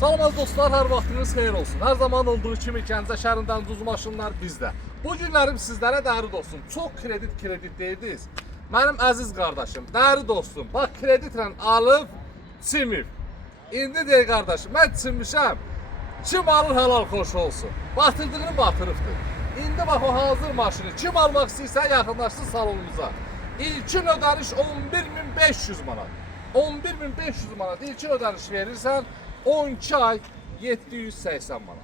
Salam dostlar, hər vaxtınız xeyir olsun. Hər zaman olduğu kimi Gəncə şəhərindən duz maşınlar bizdə. Bu günlərim sizlərə dəri dostum, çox kredit deyirdiniz. Mənim əziz qardaşım, dəri dostum, bax kreditlə alıb çimib. İndi deyir qardaşım, mən çimmişəm, kim alır halal xoş olsun. Batırdığını batırıbdır. İndi bax o hazır maşını kim almaq istəyirsə yaxınlaşsın salonumuza. İlkin ödəniş 11.500 manat. 11.500 manat ilkin ödəniş verirsən, 12 ay 780 manat.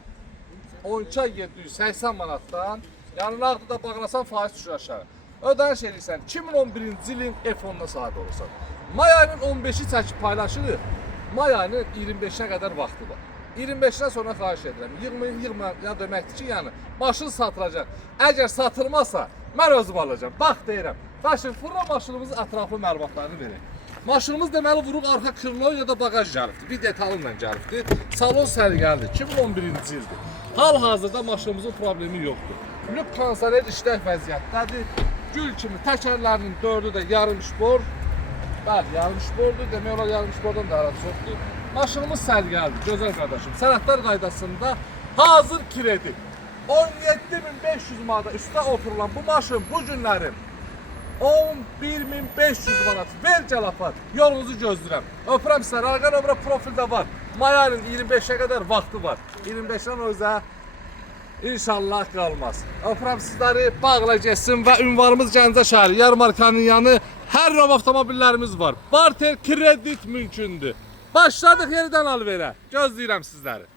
12 ay 780 manatdan, yəni nağdı da bağlasan faiz düşür aşağı. Ödəniş edirsən 2011-ci ilin F10'una sahib olursan. May ayının 15'i çəkib paylaşırıq. May ayının 25'ə qədər vaxtı var. 25'dən sonra xahiş edirəm. Yığmayın ya deməkdir ki, yəni maşın satılacaq. Əgər satılmazsa mən özüm alacağım. Bax deyirəm. Daşın fırla maşınımızın ətraflı məlumatlarını verək. Maşınımız deməli vuruq arxa krilo ya da bagaj gəlibdir. Bir detalıyla gəlibdir. Salon sərgəlidir. 2011-ci ildir. Hal-hazırda maşınımızın problemi yoxdur. Lüb konsolet işlək vəziyyətdədir. Gül kimi təkərlərinin 4'ü də yarım şpor. Bəli, yarım şpordur. Demək olar yarım şpordan da arası yoxdur. Maşınımız sərgəlidir. Gözəl qardaşım. Sənədlər qaydasında hazır kredit. 17.500 manata üstə oturulan bu maşın bu günlərim 11.500 manat. Ver gəl apar. Yolunuzu gözləyirəm. Öpürəm sizləri. Arqa nömrə profildə var. May ayının 25'ə qədər vaxtı var. 25'dən o yüzden inşallah qalmaz. Öpürəm sizləri. Bağla getsin və ünvanımız Gəncə şəhəri. Yarmarkanın yanı. Hər növ avtomobillərimiz var. Barter kredit mümkündür. Başladıq yerdən alverə. Gözləyirəm sizləri.